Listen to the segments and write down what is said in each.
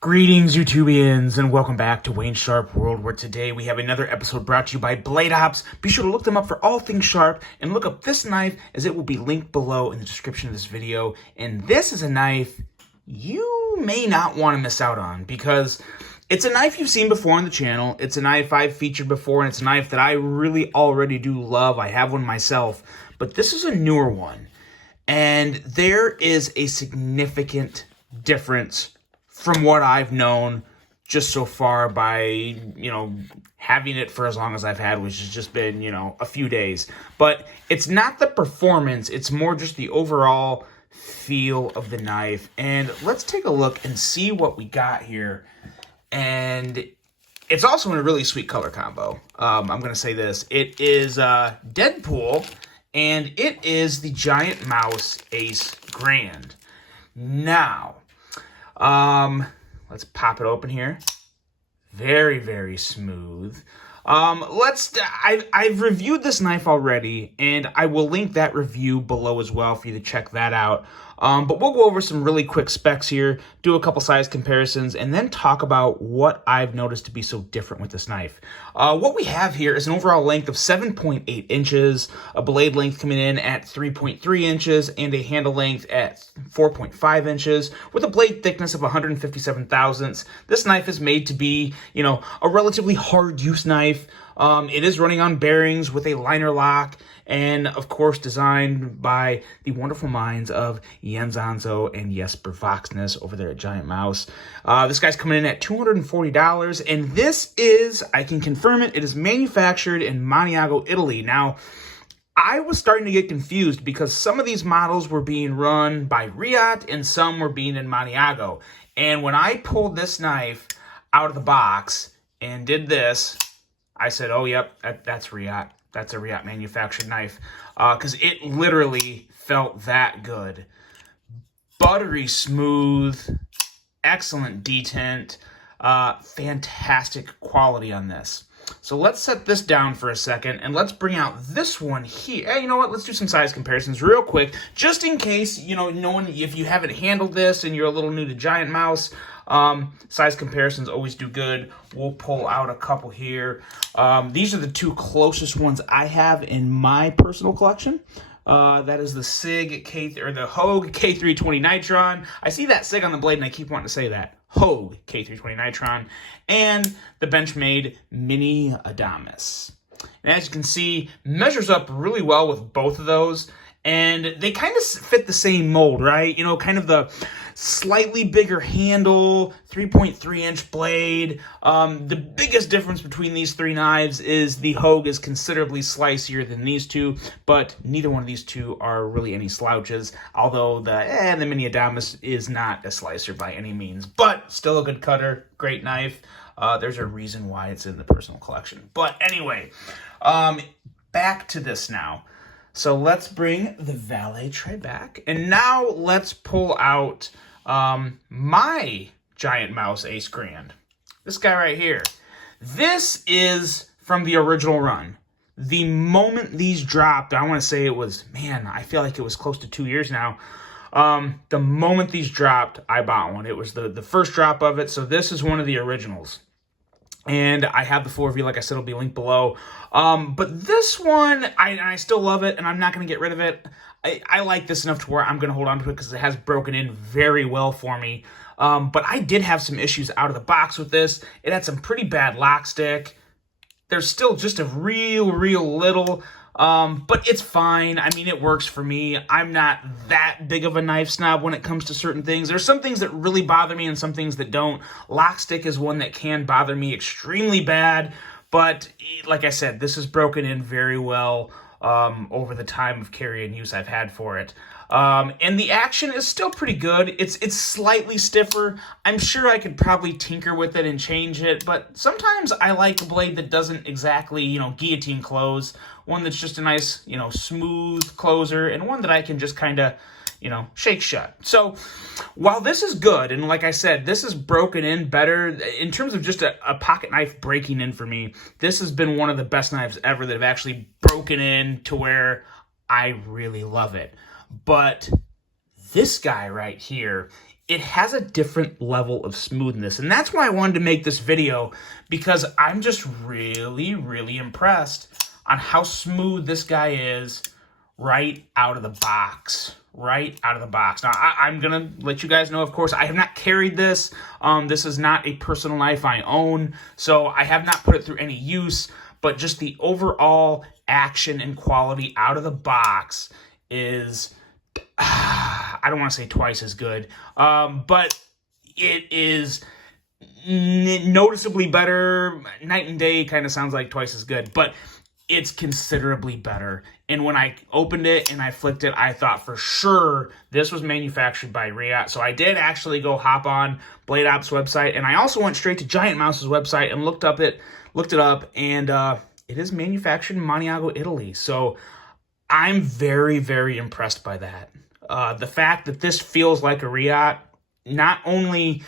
Greetings, YouTubians, and welcome back to Wayne Sharp World, where today we have another episode brought to you by Blade Ops. Be sure to look them up for all things sharp, and look up this knife, as it will be linked below in the description of this video. And this is a knife you may not want to miss out on, because it's a knife you've seen before on the channel. It's a knife I've featured before, and it's a knife that I really already do love. I have one myself, but this is a newer one. And there is a significant difference from what I've known just so far by, having it for as long as I've had, which has just been, a few days. But it's not the performance, it's more just the overall feel of the knife. And let's take a look and see what we got here. And it's also in a really sweet color combo. I'm going to say this. It is Deadpool, and it is the GiantMouse Ace Grand. Now, let's pop it open here. Very, very smooth. I've reviewed this knife already, and I will link that review below as well for you to check that out. But we'll go over some really quick specs here, do a couple size comparisons, and then talk about what I've noticed to be so different with this knife. What we have here is an overall length of 7.8 inches, a blade length coming in at 3.3 inches, and a handle length at 4.5 inches, with a blade thickness of 157 thousandths. This knife is made to be, a relatively hard use knife. It is running on bearings with a liner lock, and of course designed by the wonderful minds of Jens Anzo and Jesper Voxness over there at GiantMouse. This guy's coming in at $240, and this is, I can confirm it, it is manufactured in Maniago, Italy. Now, I was starting to get confused because some of these models were being run by Riot and some were being in Maniago. And when I pulled this knife out of the box and did this, I said, oh, yep, that's Riot. That's a Riot manufactured knife, because it literally felt that good. Buttery smooth, excellent detent, fantastic quality on this. So let's set this down for a second, and let's bring out this one here. Hey, you know what? Let's do some size comparisons real quick, just in case, if you haven't handled this and you're a little new to GiantMouse. Size comparisons always do good. We'll pull out a couple here. These are the two closest ones I have in my personal collection. That is the the Hogue K320 Nitron. I see that SIG on the blade and I keep wanting to say that. Hogue K320 Nitron. And the Benchmade Mini Adamas. And as you can see, measures up really well with both of those. And they kind of fit the same mold, right? Kind of the slightly bigger handle, 3.3-inch blade. The biggest difference between these three knives is the Hogue is considerably slicier than these two, but neither one of these two are really any slouches, although the Mini Adamas is not a slicer by any means, but still a good cutter, great knife. There's a reason why it's in the personal collection. But anyway, back to this now. So let's bring the valet tray back, and now let's pull out my GiantMouse Ace Grand. This guy right here. This is from the original run. The moment these dropped, I want to say it was, I feel like it was close to 2 years now. The moment these dropped, I bought one. It was the first drop of it, so this is one of the originals. And I have the full review, like I said, it'll be linked below. But this one, I still love it, and I'm not going to get rid of it. I like this enough to where I'm going to hold on to it because it has broken in very well for me. But I did have some issues out of the box with this. It had some pretty bad lock stick. There's still just a real little, but it's fine. I mean, it works for me. I'm not that big of a knife snob when it comes to certain things. There's some things that really bother me and some things that don't. Lock stick is one that can bother me extremely bad, but like I said, this is broken in very well over the time of carry and use I've had for it. And the action is still pretty good. It's slightly stiffer. I'm sure I could probably tinker with it and change it, but sometimes I like a blade that doesn't exactly, guillotine close. One that's just a nice, smooth closer, and one that I can just kind of, shake shut. So while this is good, and like I said, this is broken in better in terms of just a pocket knife breaking in for me. This has been one of the best knives ever that have actually broken in to where I really love it. But this guy right here it has a different level of smoothness. And that's why I wanted to make this video, because I'm just really, really impressed on how smooth this guy is right out of the box. Right out of the box. Now, I'm going to let you guys know, of course, I have not carried this. This is not a personal knife I own, so I have not put it through any use, but just the overall action and quality out of the box is, I don't want to say twice as good, but it is noticeably better. Night and day kind of sounds like twice as good, but it's considerably better. And when I opened it and I flicked it, I thought for sure this was manufactured by Riot. So I did actually go hop on Blade Op's website, and I also went straight to GiantMouse's website and looked it up, and it is manufactured in Maniago, Italy. So I'm very, very impressed by that. The fact that this feels like a Riot, not only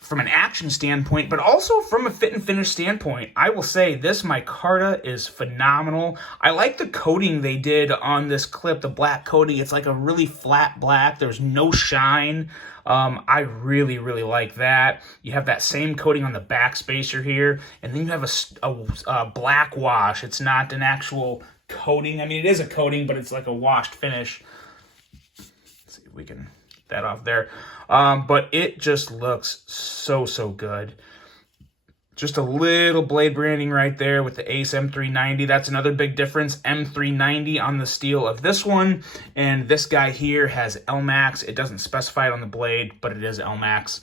from an action standpoint, but also from a fit and finish standpoint. I will say this micarta is phenomenal. I like the coating they did on this clip, the black coating. It's like a really flat black. There's no shine. I really, really like that. You have that same coating on the back spacer here, and then you have a black wash. It's not an actual coating. I mean, it is a coating, but it's like a washed finish. Let's see if we can get that off there. But it just looks so, so good. Just a little blade branding right there with the Ace M390. That's another big difference. M390 on the steel of this one. And this guy here has LMAX. It doesn't specify it on the blade, but it is LMAX.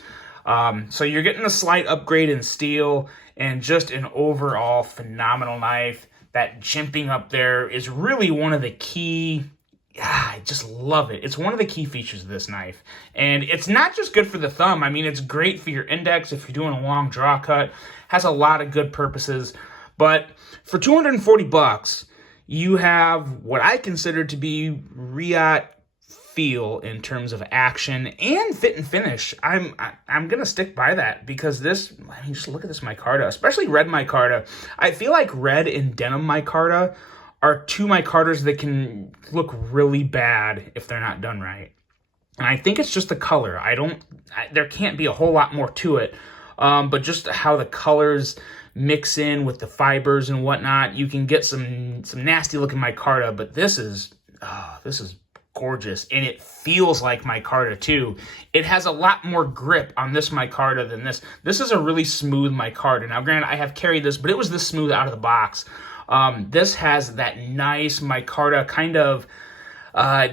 So you're getting a slight upgrade in steel and just an overall phenomenal knife. That jimping up there is really one of the key... I just love it. It's one of the key features of this knife. And it's not just good for the thumb. I mean, it's great for your index if you're doing a long draw cut. Has a lot of good purposes. But for 240 bucks, you have what I consider to be Riot feel in terms of action and fit and finish. I'm going to stick by that, because this, I mean, just look at this micarta, especially red micarta. I feel like red and denim micarta are two micartas that can look really bad if they're not done right. And I think it's just the color. There can't be a whole lot more to it. But just how the colors mix in with the fibers and whatnot, you can get some nasty looking micarta, but this is gorgeous. And it feels like micarta too. It has a lot more grip on this micarta than this. This is a really smooth micarta. Now granted, I have carried this, but it was this smooth out of the box. This has that nice micarta kind of,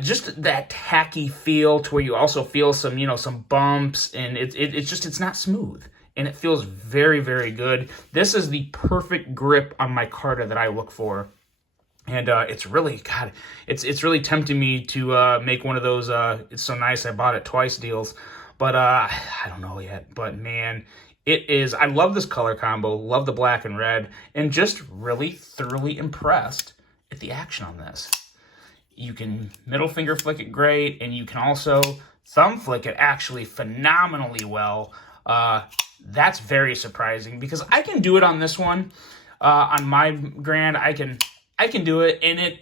just that tacky feel to where you also feel some bumps, and it's not smooth, and it feels very, very good. This is the perfect grip on micarta that I look for. And it's really, God, it's really tempting me to make one of those it's so nice I bought it twice deals. But I don't know yet. But man, it is, I love this color combo, love the black and red, and just really thoroughly impressed at the action on this. You can middle finger flick it great, and you can also thumb flick it actually phenomenally well. That's very surprising, because I can do it on this one. On my Grand, I can do it, and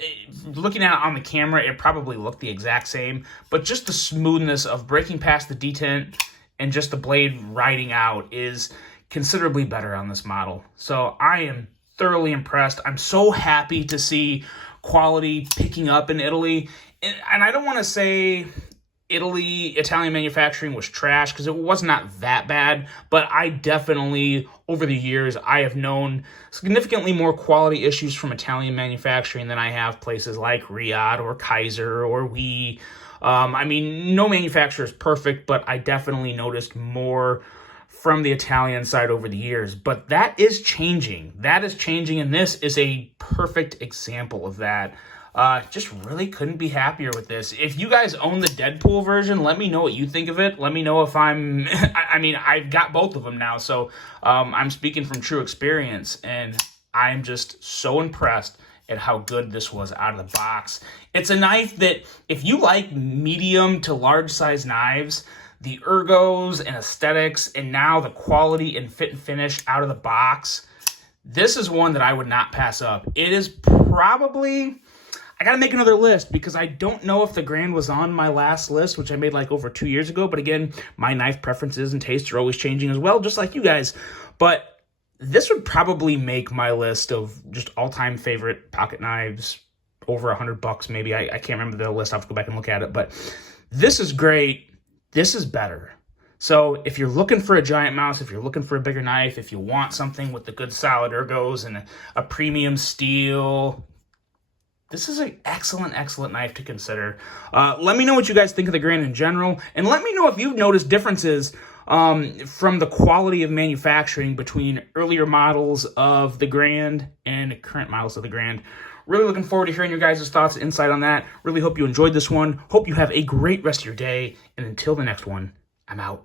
looking at it on the camera, it probably looked the exact same, but just the smoothness of breaking past the detent and just the blade riding out is considerably better on this model. So I am thoroughly impressed. I'm so happy to see quality picking up in Italy, and I don't want to say Italian manufacturing was trash, because it was not that bad, but I definitely, over the years, I have known significantly more quality issues from Italian manufacturing than I have places like Riot or Kaiser or WE. I mean, no manufacturer is perfect, but I definitely noticed more from the Italian side over the years. But that is changing. That is changing, and this is a perfect example of that. Just really couldn't be happier with this. If you guys own the Deadpool version, let me know what you think of it. Let me know if I'm... I mean, I've got both of them now, so I'm speaking from true experience, and I'm just so impressed at how good this was out of the box. It's a knife that, if you like medium to large size knives, the ergos and aesthetics, and now the quality and fit and finish out of the box, this is one that I would not pass up. It is probably... I got to make another list because I don't know if the Grand was on my last list, which I made like over 2 years ago. But again, my knife preferences and tastes are always changing as well, just like you guys. But this would probably make my list of just all-time favorite pocket knives, over $100 maybe. I can't remember the list. I'll have to go back and look at it. But this is great. This is better. So if you're looking for a GiantMouse, if you're looking for a bigger knife, if you want something with the good solid ergos and a premium steel, this is an excellent, excellent knife to consider. Let me know what you guys think of the Grand in general, and let me know if you've noticed differences from the quality of manufacturing between earlier models of the Grand and current models of the Grand. Really looking forward to hearing your guys' thoughts and insight on that. Really hope you enjoyed this one. Hope you have a great rest of your day, and until the next one, I'm out.